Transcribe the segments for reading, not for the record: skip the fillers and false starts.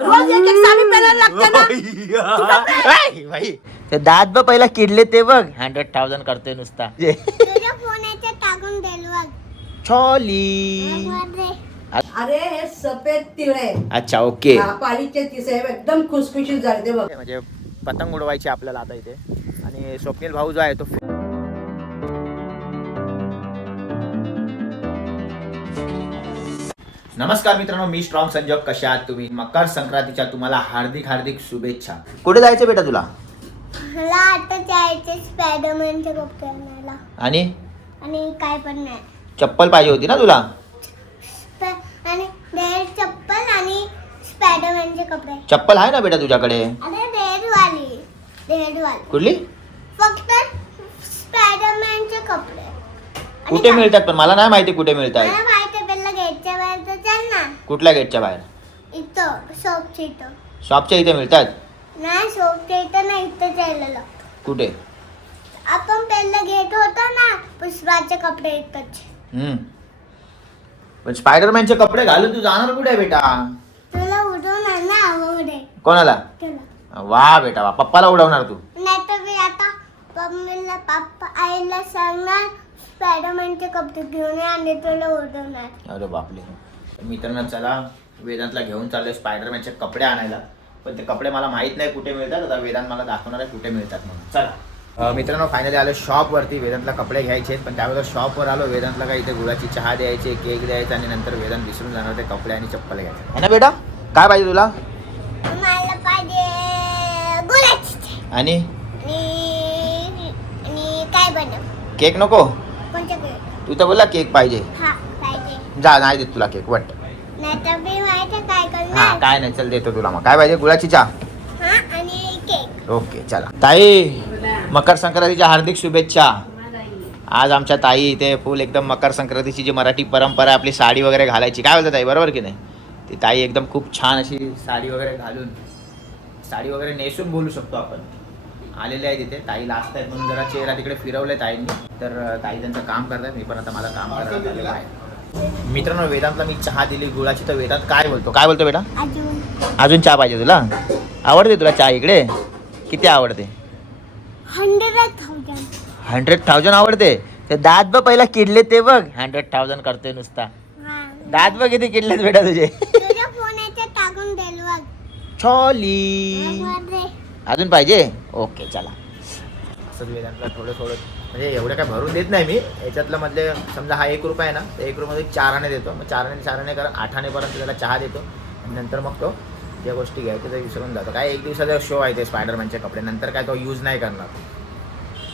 रोज एक एक साडी पेरायला लागते ना. भाई ते दात बघ पहिला किडले ते बघ. 100,000 करतोय नुसता छोली. अरे हे सफेद तिळ आहे. अच्छा ओके. पालीचे तिस आहे एकदम खुसखुशीत झाले ते बघ. म्हणजे पतंग उडवायची आपल्याला आता इथे. आणि स्वप्नील भाऊ जो आहे तो नमस्कार मित्रांनो, मी स्ट्रॉंग संजोग. कशा आहात तुम्ही? मकर संक्रांतीच्या तुम्हाला हार्दिक हार्दिक शुभेच्छा. कुठे जायचं बेटा तुला? मला आता जायचे स्पायडरमॅनचे कपडे आणायला. आणि काय पण नाही. चप्पल पाहिजे होती ना तुला? आणि रेड चप्पल आणि स्पायडरमॅनचे कपडे. चप्पल आहे ना बेटा तुझ्याकडे? अरे रेड वाली. कुठली? फक्त स्पायडरमॅनचे कपडे. कुठे मिळतात पण मला नाही माहिती कुठे मिळतात. मला माहिती आहे, पहिला गेटच्या बाहेर तर चल ना. कुठल्या गेटच्या बाहेर? इथं शॉपच्या इथं. शॉपच्या इथे मिळतात? नाही शॉपच्या इथं नाही, इथं जायला लागतं. कुठे? आपण पहिला गेट होता ना पुष्पाचे कपडे इथंच. पण स्पायडरमॅनचे कपडे घालून तू जाणार कुठे बेटा? तुला उडवणार ना आवडे कोणाला? तुला. वा बेटा वा. पप्पाला उडवणार तू? नाही तर मी आता पप्पा आईला सांगणार स्पायडरमॅनचे कपडे घेऊन ये आणि तुला उडवणार. अरे बापले. मित्रांनो चला, वेदांतला घेऊन चाललोय स्पायडरमॅनचे कपडे आणायला. पण ते कपडे मला माहित नाही कुठे मिळतात. आता वेदांत मला दाखवणार आहे कुठे मिळतात म्हणून. चला मित्रांनो, फायनली आलो शॉपवरती. वेदांतला कपडे घ्यायचे आहेत. पण त्यावेळेला शॉपवर आलो. वेदांतला काय इथे गुळाची चहा द्यायची, केक द्यायचा आणि नंतर वेदांत विसरून जाणार ते कपडे आणि चप्पल घ्यायचे आहे ना बेटा? काय पाहिजे तुला? मला पाहिजे गुलाबची आणि आणि काय बनव केक नको? कोणत्या केक? तू तर बोलला केक पाहिजे. हा पाहिजे. जा, नाही देत तुला केक. वट. नाही तर मी माहिती काय हा करणार. काय नाही, चल देतो तुला. मग काय पाहिजे? गुळाची चहा. हा आणि केक. ओके चला. ताई, मकर संक्रांतीच्या हार्दिक शुभेच्छा. आज आमच्या ताई इथे फुल एकदम मकर संक्रांतीची जी मराठी परंपरा आहे आपली साडी वगैरे घालायची. काय बोलतात ताई, बरोबर की नाही? ती ताई एकदम खूप छान अशी साडी वगैरे घालून, साडी वगैरे नेसून बोलू शकतो आपण, आलेले आहे तिथे. ताई लास्ट आहेत म्हणून जरा चेहरा तिकडे फिरवले ताईंनी. तर ताई त्यांचं काम करतात. मी पण आता मला काम करायला आलेलं आहे. मित्रांनो, वेदांतला मी चहा दिली गुळाची. तर वेदांत काय बोलतो बेटा? अजून चहा पाहिजे तुला? आवडते तुला चहा इकडे? किती आवडते? 100,000. 100,000 आवडते? ते दात बघ पहिला किडले ते बघ. 100,000 करतोय नुसता. दात बघ किती किडलेत बेटा तुझे. तुझ्या फोनाचे टाकून दिलवा. छोली. अजून पाहिजे? ओके चला. असंच वेदांतला थोडं म्हणजे एवढं काय भरून देत नाही मी. याच्यातलं मधले समजा हा 1 रुपया आहे ना, तर 1 रुपयामध्ये 4 आणे देतो. मग 4 आणे कारण 8 आणेपर्यंत त्याला चहा देतो. आणि नंतर मग तो ज्या गोष्टी घ्यायच्या त्या विसरून जातो. काय 1 दिवसाचा शो आहे ते स्पायडरमॅनचे कपडे. नंतर काय तो यूज नाही करणार.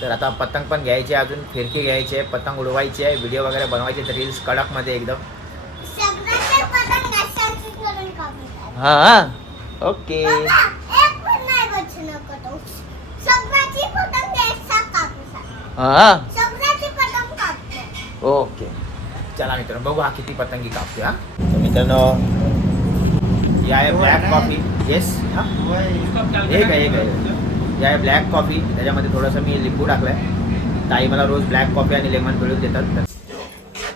तर आता पतंग पण घ्यायची, अजून फिरकी घ्यायची आहे, पतंग उडवायची आहे, व्हिडिओ वगैरे बनवायचे. तर रील्स कडकमध्ये एकदम. हां ओके. हां ओके चला मित्रांनो, बघू हा किती पतंगी कापते. हा तर मित्रांनो, या आहे ब्लॅक कॉफी. येस हां एक आहे या आहे ब्लॅक कॉफी. त्याच्यामध्ये थोडंसं मी लिंबू टाकलं आहे. ताई मला रोज ब्लॅक कॉफी आणि लेमन पिळून देतात.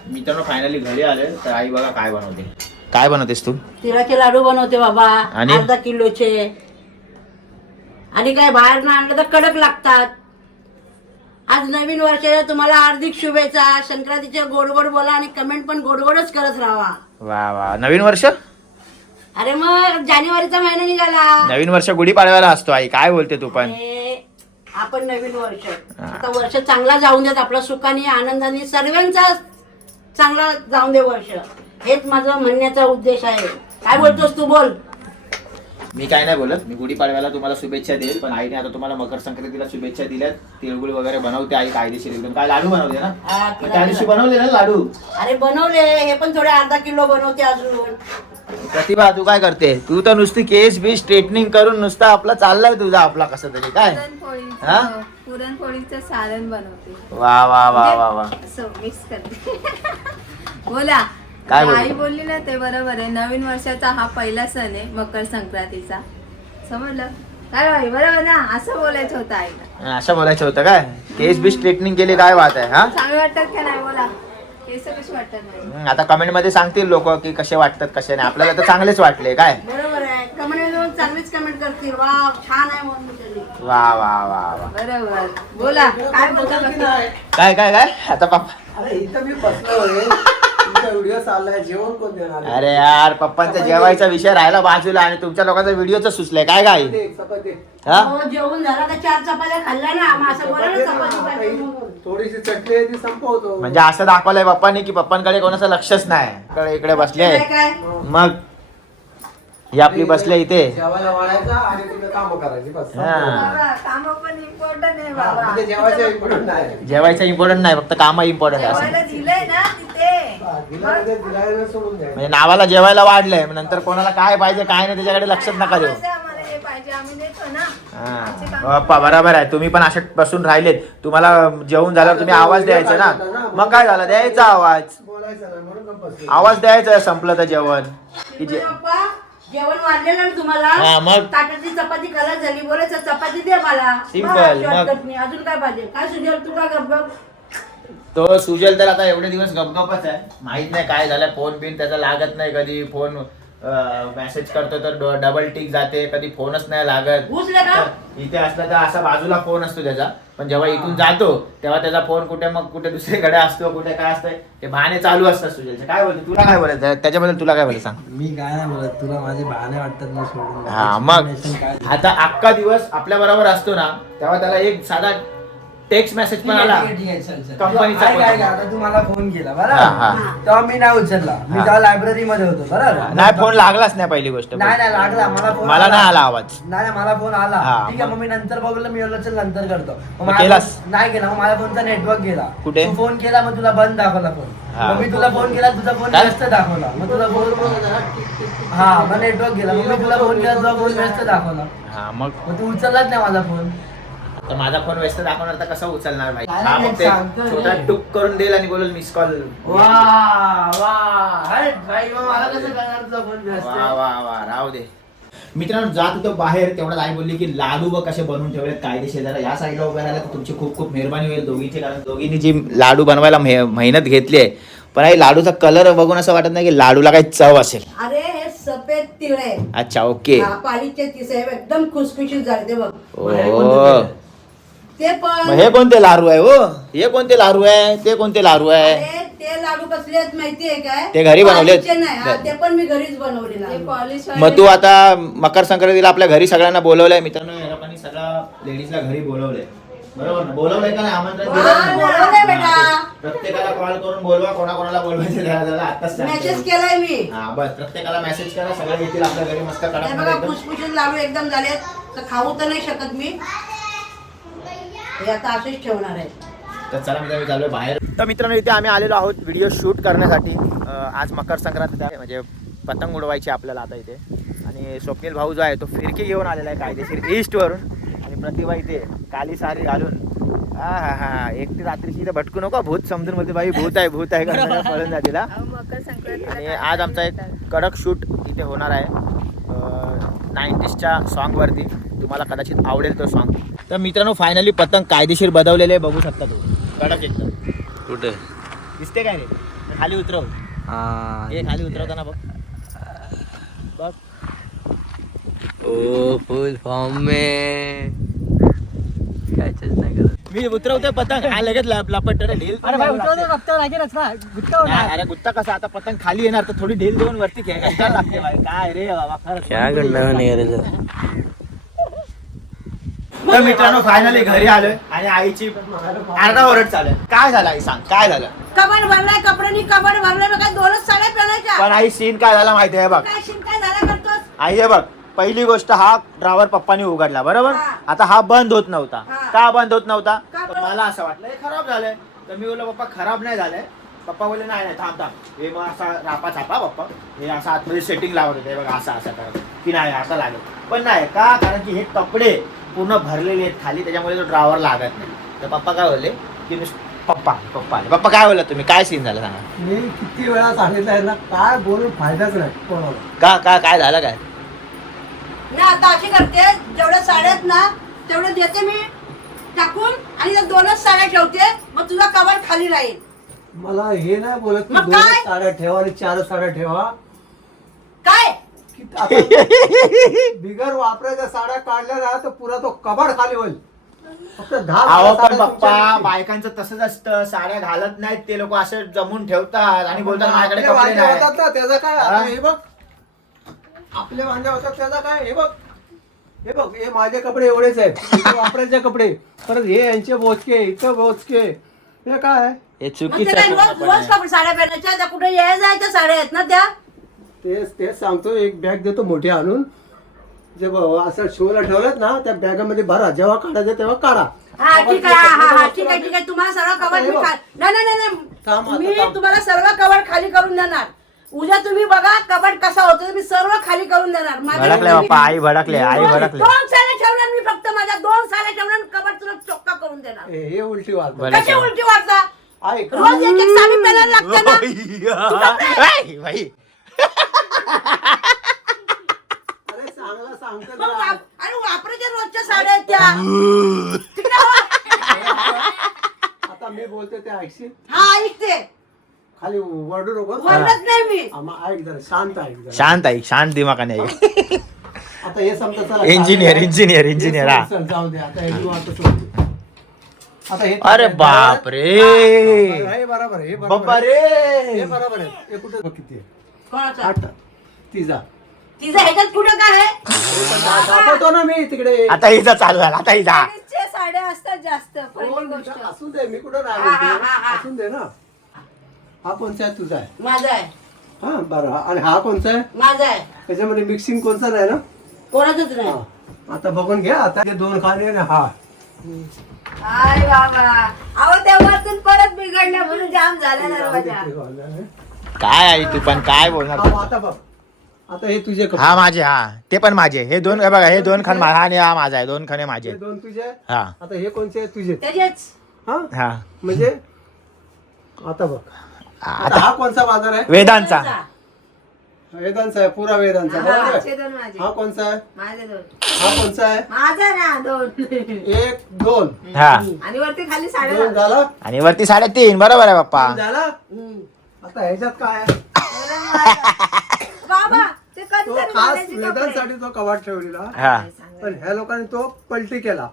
मित्रांनो फायनली घरी आले. तर आई बघा काय बनवते. काय बनवतेस तू? तिळाचे लाडू बनवते बाबा. आणि? अर्धा किलोचे. आणि काय बाहेर ना आणलं तर कडक लागतात. आज नवीन वर्षाच्या तुम्हाला हार्दिक शुभेच्छा. संक्रांतीच्या गोड गोड बोला आणि कमेंट पण गोड गोडच करत राहा. वा वा. नवीन वर्ष? अरे मग जानेवारीचा महिना निघाला. नवीन वर्ष गुढीपाडव्याला असतो. आई काय बोलते तू पण? आपण नवीन वर्ष आता वर्ष चांगला जाऊन देत. आपला सुखाने आनंदाने सर्वांचा चांगला जाऊन दे वर्ष. हेच माझा म्हणण्याचा उद्देश आहे. काय बोलतोस तू? बोल. मी काय नाही बोलत. मी गुढीपाडव्याला तुम्हाला शुभेच्छा देईल. पण आईने आता तुम्हाला मकर संक्रांतीला शुभेच्छा दिल्यात. तिळगुळ वगैरे बनवते आई कायदेशीर एकदम. काय लाडू बनवले ना? त्या दिवशी बनवले ना लाडू? अरे बनवले. हे पण थोडे अर्धा किलो बनवते अजून. प्रतिभा तू काय करते? तू तर नुसती केस बी स्ट्रेटनिंग करून नुसता आपला चाललाय तुझा आपला कसं तरी. काय पुरणपोळीचं सारण बनवते. वा वा वा वा वा. असं मिक्स करते. बोला. काय आई बोलली ना ते बरोबर आहे. नवीन वर्षाचा हा पहिला सण आहे मकर संक्रांतीचा. समजलं काय बाई? बरोबर ना? असं बोलायचं होतं आईला. असं बोलायचं होतं काय? केस बी स्ट्रेटनिंग केली काय बात आहे. हा चांगलं वाटतात का नाही? बोला. केस कशी वाटतात नाही? आता कमेंट मध्ये सांगतील लोक की कसे वाटतात कसे नाही. आपल्याला तर चांगलेच वाटले. काय बरोबर आहे. चांगलीच कमेंट करतील. वा छान आहे म्हणून त्यांनी. वा वा वा वा. बरोबर. बोला काय बोलता बघा. काय काय काय आता पप्पा. अरे इथं मी बसलो आहे, तुमचा व्हिडिओ चाललाय, जेवण कोण देणार आहे? अरे यार पप्पांचा जेवायचा विषय राहिला बाजूला आणि तुमच्या लोकांचा व्हिडिओच सुचलाय काय काय दे, चपाती दे. हा हो, जेवण झाला का 4 चपात्या खाल्ल्या ना, मग असं बोला ना चपाती पाहिजे म्हणून. थोडीशी चटणी आहे ती संपवतो. म्हणजे असं दाखवलंय पप्पांनी की पप्पांकडे कोणाचं लक्षच नाही. इकडे इकडे बसले काय काय मग ही आपली बसले इथे. जेवायला वाढायचा आणि तुला काम करायची बस. हा. बाबा काम पण इम्पॉर्टंट आहे हा, बाबा. म्हणजे जेवायचं इम्पॉर्टंट नाही. जेवायचं इम्पॉर्टंट नाही फक्त काम इम्पॉर्टंट आहे जेवायला असं. दिलंय ना तिथे. दिलाय सोडून द्यायचं. म्हणजे नावाला जेवायला वाढलंय मग नंतर कोणाला काय पाहिजे काय नाही त्याच्याकडे लक्षच नका देऊ. आम्हाला हे पाहिजे आम्ही देतो ना. आमचे काम- हा पप्पा बरोबर आहे. तुम्ही पण असे बसून राहिलेत. तुम्हाला जेवून झाल्यावर तुम्ही आवाज द्यायचा ना. मग काय झालं द्यायचा आवाज. बोलायचं नाही म्हणून गप्प बसलो. आवाज द्यायचा संपलं तर जेवण की जे पप्पा जेवण वाढलेलं ना तुम्हाला. हा, मग? ताटातली चपाती खराब झाली, बोलायचं चपाती दे मला. Simple, बस, मग? shortcut नाही. अजून काय पाहिजे? काय सुजेल तू का गपगप? तो सुजल तर आता एवढे दिवस गपगपच आहे. माहित नाही काय झालं. फोन बिन त्याचा लागत नाही. कधी फोन मेसेज करतो तर डबल टिक जाते. कधी फोनच नाही लागत. घुसले का? इथे असला तर असा बाजूला फोन असतो त्याचा. पण जेव्हा इथून जातो तेव्हा त्याचा फोन कुठे मग कुठे दुसरीकडे असतो कुठे काय असतंय ते बहाणे चालू असतात सुजलचे. काय बोलतो तुला काय बोलायचं त्याच्याबद्दल तुला काय बोलायचं सांग. मी काय नाही बोलत, तुला माझे बहाणे वाटतात ना सोडून. हा मग काय? आता अख्खा दिवस आपल्या बरोबर असतो ना तेव्हा त्याला एक साधा टेक्स्ट मेसेज पण आला ठीक आहे, चल, चल. कंपनीचा काय फोन. आता तू मला फोन केला हा, हा. बरं, तेव्हा मी नाही उचलला. मी हा. तेव्हा लायब्ररी मध्ये होतो बरोबर. नाही फोन लागलाच नाही पहिली गोष्ट. नाही नाही लागला मला फोन. मला नाही आला आवाज. नाही मला फोन आला. हा, ठीक आहे मग? मग मी नंतर बघलं, मी बोललो चल नंतर करतो. मग माझा केलास? फोन- नाही केला. मग माझ्या फोनचा नेटवर्क गेला. कुठे? तू फोन केला मग तुला बंद दाखवला फोन. हा. मग मी तुला फोन केला तुझा फोन काय? व्यस्त दाखवला. मग तुझा फोन हा मग नेटवर्क गेला. मग मी तुला फोन केला तुझा फोन व्यस्त दाखवला. हा मग मग तू उचललाच नाही माझा फोन. तर माझा फोन व्यस्त दाखवणार तर कसं उचलणार भाई. काय हा नाही मग ते सांगतोय छोटा रे. टुक करून देईल आणि बोलेल मिस कॉल. वा वा हट भाई, मग मला कसं करणार तुझा फोन व्यस्त? वा वा वा राहू दे. मित्रांनो जात होतो बाहेर तेवढ्यात आई बोलली की लाडू बघ कसे बनवून ठेवलेत कायदेशीर. जरा या साईडला उभे राहिला तर तुमची खूप खूप मेहरबानी होईल दोघींची. कारण दोघींनी जी लाडू बनवायला मेहनत घेतली आहे. पण आई लाडूचा कलर बघून असं वाटत नाही की लाडूला काही चव असेल. अरे हे सफेद तिळ आहे. अच्छा ओके. हा, पालीचे तिसे एकदम खुसखुशीत झाले ते बघ. ओ ते मग पण हे कोणते लाडू आहे हो. हे कोणते लाडू आहे ते कोणते लाडू आहे. अरे, ते लाडू कसले आहेत माहितीये काय? ते घरी बनवलेत? पालीचे नाही. हा, ते पण मी घरीच बनवले हे लाडू. पॉलिश मग तू आता मकर संक्रांतीला आपल्या घरी सगळ्यांना बोलवलंय. मित्रांनो या लोकांनी सगळ्या लेडीजला घरी बोलवलंय बरोबर ना. बोलवलंय का नाही आमंत्रण दिलंय हा, ना? बोलवलंय बेटा. हा, प्रत्येकाला कॉल करून बोलवा. कोणाकोणाला बोलवायचं झालं आताच मेसेज केलाय मी. हा बस प्रत्येकाला मेसेज करा. सगळे येतील आपल्या घरी मस्त हे कडक बघा एकदम. खुसखुशीत लाडू एकदम झालेत. तर खाऊ तर नाही शकत मी. हे आता असेच ठेवणार आहे. तर चला मित्रांनो मी चाललोय बाहेर. तर मित्रांनो इथे आम्ही आलेलो आहोत व्हिडिओ शूट करण्यासाठी. आज मकर संक्रांत आहे म्हणजे पतंग उडवायची आपल्याला आता इथे. आणि स्वप्नील भाऊ जो आहे तो फिरकी घेऊन आलेला आहे कायदेशीर ईस्टवरून. आणि प्रतिभा इथे काली सारी घालून हा हा हा एकटी रात्रीची इथे भटकू नको. भूत समजून मध्ये बाई भूत आहे भूत आहे का पळून जा तिला. मकर संक्रांती आणि आज आमचा एक कडक शूट इथे होणार आहे 90sच्या सॉन्गवरती. तुम्हाला कदाचित आवडेल तो सॉन्ग. तर मित्रांनो फायनली पतंग कायदेशीर बदवलेले बघू शकता तू. कडक एकदम. कुठे दिसते काय रे खाली उतरव. हे खाली उतरवताना बघ बघ. ओ फुल फॉर्म में काय नाही करत. मी उतरवतोय पतंग हा लगेच लपट ढील. नाही, अरे गुत्ता कसा आता पतंग खाली येणार तर थोडी ढील देऊन वरती घ्यायला लागते भाई. काय रे बाबा खरंच. क्या करणार नाही करायचं. तर मित्रांनो फायनली घरी आलोय आणि आईची अर्धा ओरड चालू आहे. काय झालं आई सांग काय झालं. कबड भरलाय कपड्यांनी. कबड भरलाय बघा. 2च साड्या पेलायच्या. पण आई सीन काय झाला माहिती आहे बघ. काय शिंकाय झाला करतोस? आई हे बघ पहिली गोष्ट हा ड्रायव्हर पप्पानी उघडला बरोबर. हा. आता हा बंद होत नव्हता. हा. का बंद होत नव्हता का तर बरं? मला असं वाटलं हे खराब झालंय. तर मी बोललो पप्पा खराब नाही झालंय. पप्पा बोलले नाही नाही थांब थांब. हे मग असा रापा छापा पप्पा हे असं आतमध्ये सेटिंग लावत होते बघा असं असं करत की नाही आता लागेल. पण नाही का कारण की हे कपडे पूर्ण भरलेले आहेत खाली त्याच्यामुळे तो ड्रायव्हर लागत नाही. तर पप्पा काय बोलले की पप्पा पप्पा काय बोलला तुम्ही काय सीन झालं सांगा. मी किती वेळा सांगितलं आहे ना, काय बोलून फायदाच नाही कोणाला. का का काय झालं काय. मी आता अशी करते जेवढ्या साड्या आहेत ना तेवढे देते मी टाकून आणि त्या 2च साड्या ठेवते. मग तुझा कबड खाली राहील. मला हे नाही बोलत की मग 2 काय? साड्या ठेवा आणि 4 साड्या ठेवा. काय की बिगर वापरायच्या साड्या काढल्या ना तर पुरा तो कबाड खाली होईल. फक्त 10 अहो पण साड्या पप्पा तुमच्या बायकांचं तसंच असतं, साड्या घालत नाहीत ते लोक असं जमून ठेवतात आणि बोलतात माझ्याकडे आपले कपडे वांगे नाही. होतात ना त्याचं काय? आता हा? हे बघ आपले वांगे होतात त्याचा काय? हे बघ हे बघ हे माझे कपडे एवढेच आहेत, इथे वापरायचे कपडे. परत हे यांचे बोचके इथं बोचके, हे काय? हे मग ते चुकीचं काय आहे रोज पूर्णपणे. रोज कपडे साड्या पहिरायच्या, त्या कुठे यायला जायच्या साड्या आहेत ना त्या. तेच सांगतो. एक बॅग देतो मोठी आणून, जे असं शोला ठेवलं ना त्या बॅगामध्ये भरा, जेव्हा काढायचं तेव्हा काढा. हा ठीक आहे, हा ठीक आहे ठीक आहे. तुम्हाला सर्व कवर मी थांब आता, मी थांब. तुम्हाला सर्व कवर खाली करून देणार. उद्या तुम्ही बघा कबड कसा होतो, मी सर्व खाली करून देणार. भडकले बाप्पा, आई भडकले, आई भडकले. 2 साड्या ठेवणार मी, फक्त माझ्या 2 साड्या ठेवणार, कबड तुला चोक्का करून देणार. हे उलटी वाजत बरं. कशी उलटी वाटता? ऐक रोज एक एक साडी पहिरायला लागते ना. बाई, बाई. अरे चांगला सांगतो मग तुला. आणि वापरायच्या रोजच्या साड्या आहेत त्या. तिकडे हो. आता मी बोलते ते ऐकशील, हा ऐकते, खाली वरडू नको. बोलत नाही मी. ऐक जरा, शांत ऐक जरा. शांत आई, शांत दिमागाने आई. आता हे समजा चला, इंजिनियर हे इंजिनियर इंजिनियर हा. चल, जाऊ दे आता. हे निवांत सोड. आता हे अरे बाप रे. हे बरोबर आहे, हे बरोबर बाप्पा आहे. रे. हे बरोबर आहे. हे कुठे बघ किती आहे? कोणाचा? 8 तिचा तिचं ह्याच्यात कुठं काय आहे? दाखवतो ना मी तिकडे. आता हिचा चालू झाला, आता हिचा. लेडीजच्या साड्या असतात जास्त पहिली दोन गोष्ट. मिनिटं असून दे, मी कुठं नाही हा, हा, बोलते. हा, हा. असून दे ना. हा कोणचा आहे? तुझा आहे. माझा आहे, हा बरं. आणि हा कोणचा आहे? माझा आहे. त्याच्यामध्ये मिक्सिंग कोणचा नाही ना? कोणाचंच नाही. हा. आता बघून घ्या. आता हे 2 खाणे आणि हा. आय बाबा, अहो तेव्हातून परत बिघडल्या म्हणून जाम झाला दरवाजा. काय आई तू पण काय बोलणार. हा, आता बघ. आता हे तुझे कपडे. हा माझे, हा ते पण माझे. हे 2 हे बघा, हे 2 खान माझा आणि हा माझा आहे. 2 खाने माझे. हे 2 तुझे. हा आता हे कोणचे आहे? तुझे. त्याच्याच हा हा. म्हणजे आता बघ. आता आता हा कोणचा बाजार आहे? वेदांचा. वेदांचा आहे, पुरा वेदांचा. हा, बरोबर माझे आहे? 2 माझे. हा कोणचा आहे? माझे 2. हा कोणचा आहे? माझा ना 2. 1 2 हा आणि वरती खाली साड्या 2 झाला. आणि वरती 3.5. बरोबर आहे पप्पा. 3 झाला. आता ह्याच्यात काय आहे? बाबा ते तो कधी खास वेदांसाठी तो कवाट ठेवलेला, हा. पण ह्या लोकांनी तो पलटी केला.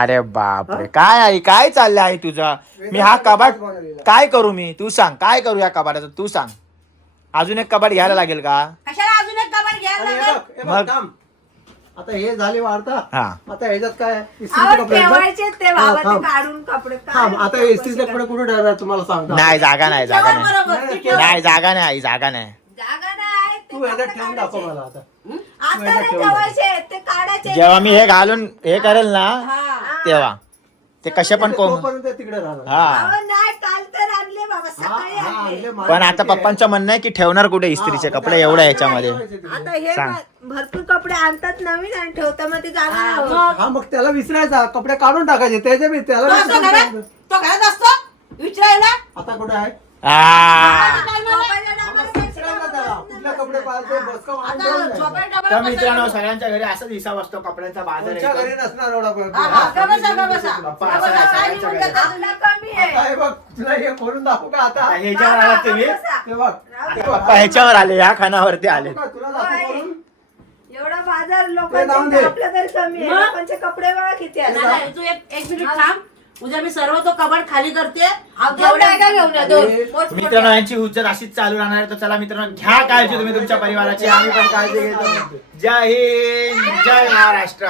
अरे बाप रे. काय आई, काय चाललंय आई तुझं? मी हा कबाट काय करू? मी तू सांग काय करू या कबाडाचं, तू सांग. अजून एक कबाट घ्यायला लागेल का? कशाला अजून एक कबर घ्यायला आणि हे लागेल? बघ, हे बघ, मग? थांब. आता हे झाले वार्ता. हा. आता ह्याच्यात काय आहे? अहो, इस्त्रीचे कपडे आहेत ना? ठेवायचे ते बाबा, हा, ते थांब. काढून कपडे काय थांब. आता हे इस्त्रीचे कपडे कुठे ठेवणार तुम्हाला सांगतो. नाही जागा नाही, जागा ठेवा नाही. बरोबर, ती ठेवा. नाही जागा नाही आई, जागा नाही. जागा नाही ते तू ह्याच्यात कपडे ठेवून दाखव काढायचे. मला आता. आता नाही ठेवायचे ते काढायचे. जेव्हा मी हे घालून हे करेल ना हा. तेव्हा ते कसे पण कोण. तोपर्यंत तिकडे राहणार. हा. अहो, नाही काल तर आणले बाबा, सकाळी हा, आणले. आणले. मला पण आता माहिती आहे. पप्पांचं म्हणणं आहे की ठेवणार कुठे इस्त्रीचे हा, कपडे एवढ्या ह्याच्यामध्ये. आता हे सांग. भरपूर कपडे आणतात नवीन आणि ठेवता मग ते जागा हा, नाही होत. मग हा, मग त्याला विसरायचा, कपडे काढून टाकायचे त्याच्या बी त्याला तो असतो विसरायचं. घरात, तो घरात असतो विचारायला. आता कुठे आहे? आ. झोपायच्या टायमाला विसरायला त्याला. कुठले कपडे पाहिजे बसका वाहून आता ठेवून द्या. झोपायला तर डबल मित्रांनो बसायला. सगळ्यांच्या घरी असंच हिसाब असतो कपड्यांचा बाजार तुमच्या घरी एकदम. नसणार एवढा हा, हा, गा बसा, गा बसा. बाप्पा, गा असं बसा, नाही, काय सगळ्यांच्या म्हणतात घरी. अजून? आपला कमी आहे. आता हे बघ, तुला हे खोलून दाखवू का आता? आता ह्याच्यावर आलात तुम्ही. हे बघ. पप्पा ह्याच्यावर आले, या खानावरती आले. दाखवू का? तुला दाखवू खोलून? एवढा बाजार ते जाऊन लोकांचे दे. आपल्या तरी कमी आहे. मग? लोकांचे कपडे बघा किती नाही, असतात. नाही, तू एक मिनिट थांब. उद्या मी सर्व तो कबड खाली करते. दोन बॅगा घेऊन या, दोन. आणि- मोठमोठ्या. मित्रांनो यांची हुज्जत अशीच चालू राहणार आहे. तर चला मित्रांनो घ्या काळजी तुम्ही तुमच्या परिवाराची, आम्ही पण काळजी घेतो. जय हिंद, जय महाराष्ट्र.